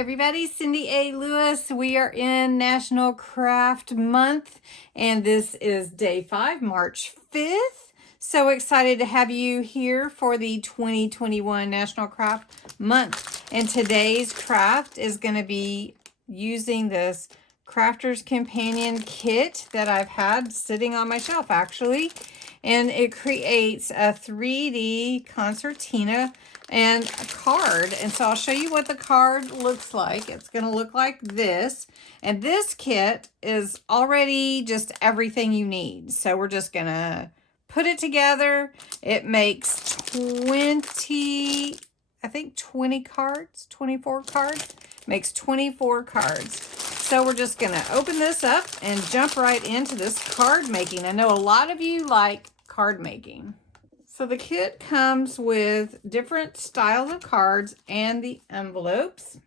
Everybody, Cindy A. Lewis. We are in National Craft Month, and this is day 5, March 5th. So excited to have you here for the 2021 National Craft Month. And today's craft is going to be using this Crafter's Companion kit that I've had sitting on my shelf, actually. And it creates a 3D concertina and a card. And so I'll show you what the card looks like. It's going to look like this. And this kit is already just everything you need. So we're just going to put it together. It makes 20 cards, 24 cards. Makes 24 cards. So we're just going to open this up and jump right into this card making. I know a lot of you like card making. So the kit comes with different styles of cards and the envelopes.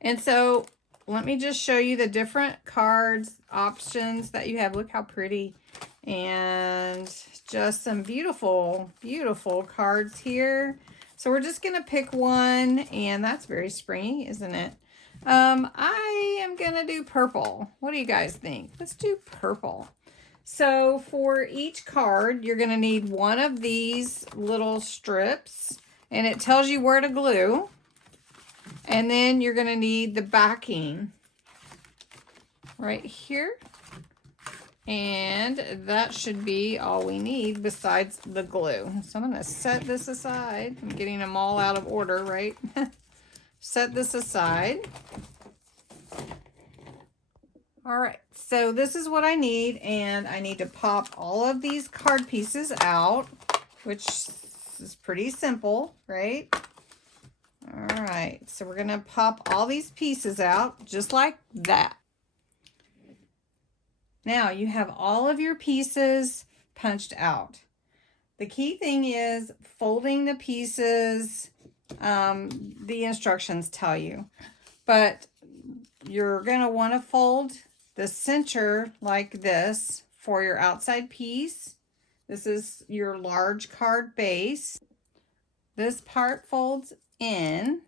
And so let me just show you the different cards options that you have. Look how pretty. And just some beautiful, beautiful cards here. So we're just going to pick one, and that's very springy, isn't it? I am going to do purple. What do you guys think? Let's do purple. So for each card, you're going to need one of these little strips, and it tells you where to glue. And then you're going to need the backing right here. And that should be all we need besides the glue. So I'm going to set this aside. I'm getting them all out of order, right? Set this aside. All right, so this is what I need, and I need to pop all of these card pieces out, which is pretty simple, right? All right, so we're going to pop all these pieces out just like that. Now you have all of your pieces punched out. The key thing is folding the pieces. The instructions tell you, but you're going to want to fold the center like this for your outside piece. This is your large card base. This part folds in.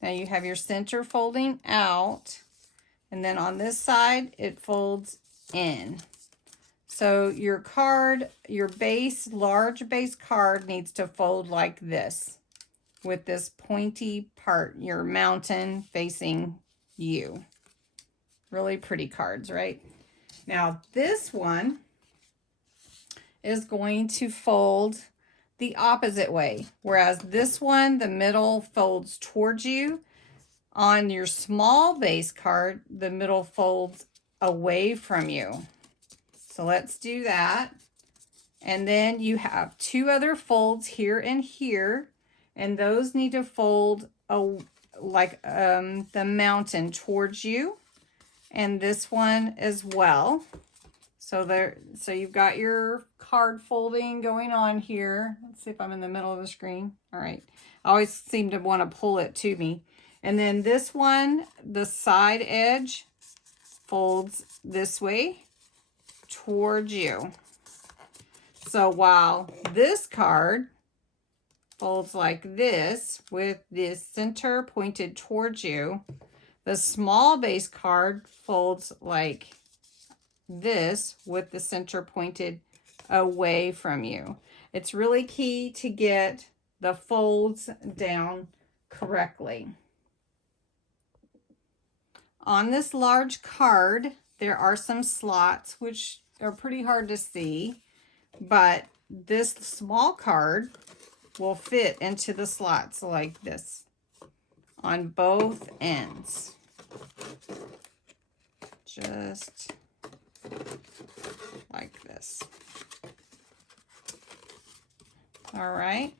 Now you have your center folding out. And then on this side, it folds in. So your card, your base, large base card needs to fold like this with this pointy part, your mountain facing you. Really pretty cards, right? Now this one is going to fold the opposite way, whereas this one, the middle folds towards you. On your small base card, the middle folds away from you. So let's do that. And then you have two other folds here and here, and those need to fold like the mountain towards you, and this one as well. So you've got your card folding going on here. Let's see if I'm in the middle of the screen. All right. I always seem to want to pull it to me. And then this one, the side edge folds this way towards you. So while this card folds like this with the center pointed towards you, the small base card folds like this with the center pointed away from you. It's really key to get the folds down correctly. On this large card, there are some slots, which are pretty hard to see, but this small card will fit into the slots like this on both ends. Just like this. All right.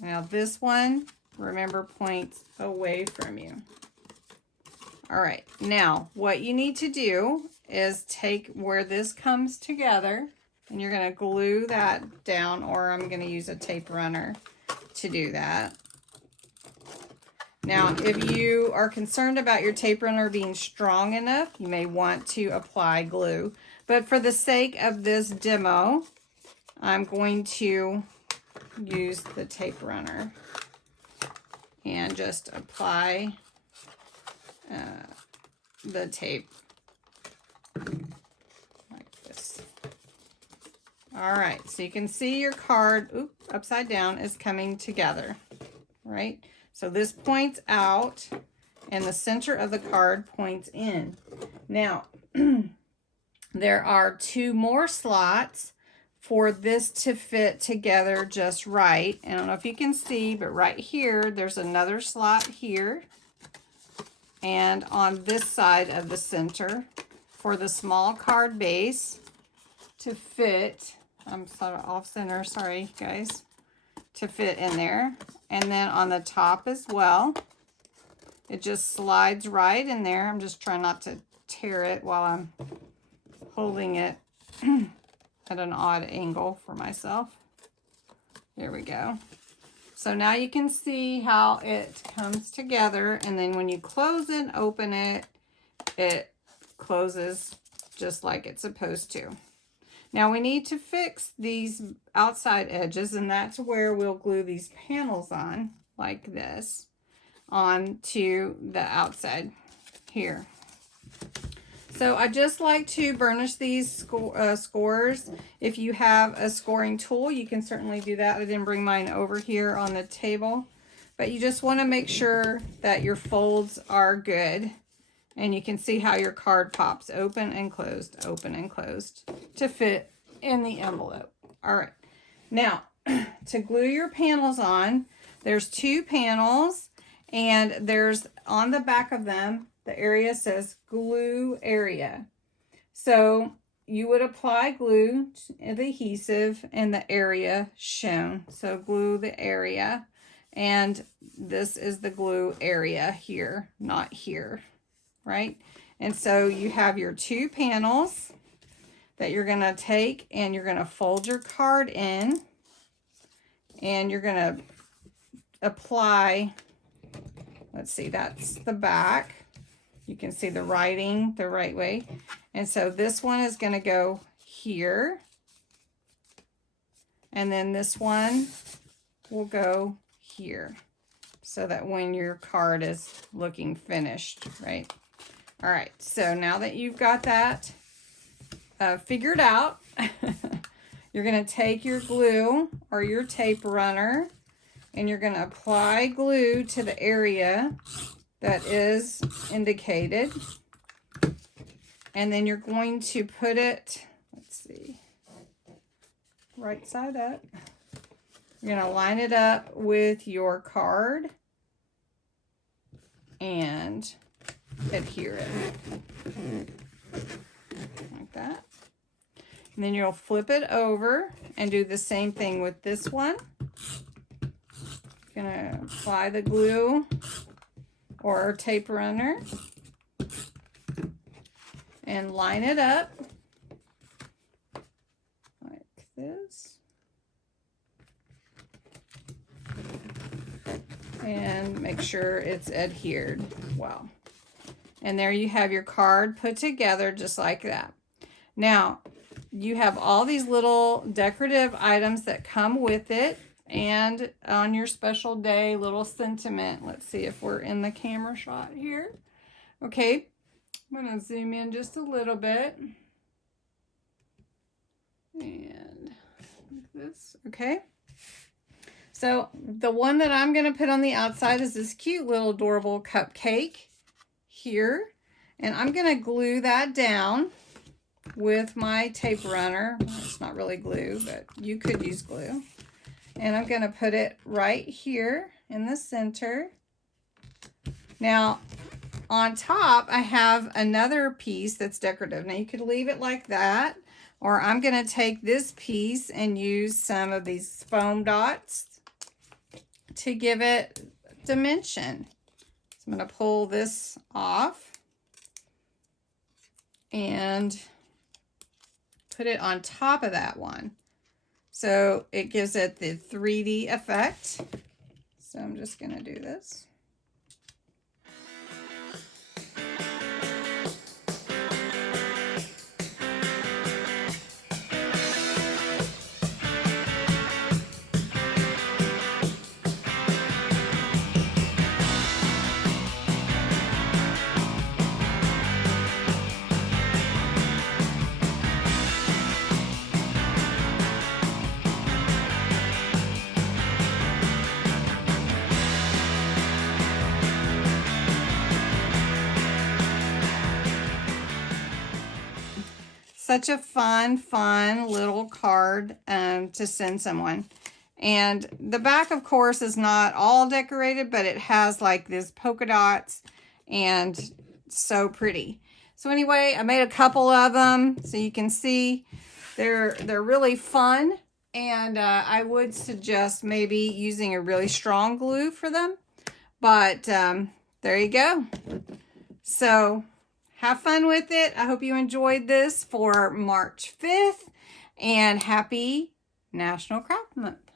Now this one, remember, points away from you. All right, now what you need to do is take where this comes together, and you're going to glue that down, or I'm going to use a tape runner to do that. Now, if you are concerned about your tape runner being strong enough, you may want to apply glue. But for the sake of this demo, I'm going to use the tape runner. and just apply the tape like this. All right, so you can see your card, upside down, is coming together, right? So this points out, and the center of the card points in. Now, there are 2 more slots for this to fit together just right. I don't know if you can see, but right here, there's another slot here. And on this side of the center for the small card base to fit, I'm sort of off center, sorry guys, to fit in there. And then on the top as well, it just slides right in there. I'm just trying not to tear it while I'm holding it at an odd angle for myself. There we go. So now you can see how it comes together, and then when you close it and open it, it closes just like it's supposed to. Now we need to fix these outside edges, and that's where we'll glue these panels on, like this, onto the outside here. So I just like to burnish these scores. If you have a scoring tool, you can certainly do that. I didn't bring mine over here on the table, but you just want to make sure that your folds are good. And you can see how your card pops open and closed to fit in the envelope. All right. Now, to glue your panels on, there's 2 panels, and there's on the back of them, the area says glue area. So you would apply glue, the adhesive, and the area shown. So glue the area, and this is the glue area here, not here, right? And so you have your 2 panels that you're going to take, and you're going to fold your card in, and you're going to apply, let's see, that's the back. You can see the writing the right way. And so this one is going to go here. And then this one will go here. So that when your card is looking finished, right? All right, so now that you've got that figured out, you're going to take your glue or your tape runner, and you're going to apply glue to the area that is indicated. And then you're going to put it, let's see, right side up. You're going to line it up with your card and adhere it like that. And then you'll flip it over and do the same thing with this one. You're going to apply the glue or tape runner and line it up like this. And make sure it's adhered well. And there you have your card put together just like that. Now, you have all these little decorative items that come with it. And on your special day, little sentiment. Let's see if we're in the camera shot here. Okay, I'm going to zoom in just a little bit. And like this, okay. So the one that I'm going to put on the outside is this cute little adorable cupcake here. And I'm going to glue that down with my tape runner. It's not really glue, but you could use glue. And I'm going to put it right here in the center. Now, on top, I have another piece that's decorative. Now, you could leave it like that, or I'm going to take this piece and use some of these foam dots to give it dimension. So I'm going to pull this off and put it on top of that one. So it gives it the 3D effect. So I'm just going to do this. such a fun little card to send someone. And the back, of course, is not all decorated, but it has like this polka dots and so pretty. So anyway, I made a couple of them so you can see they're really fun. And I would suggest maybe using a really strong glue for them. But there you go. So have fun with it. I hope you enjoyed this for March 5th. And happy National Craft Month.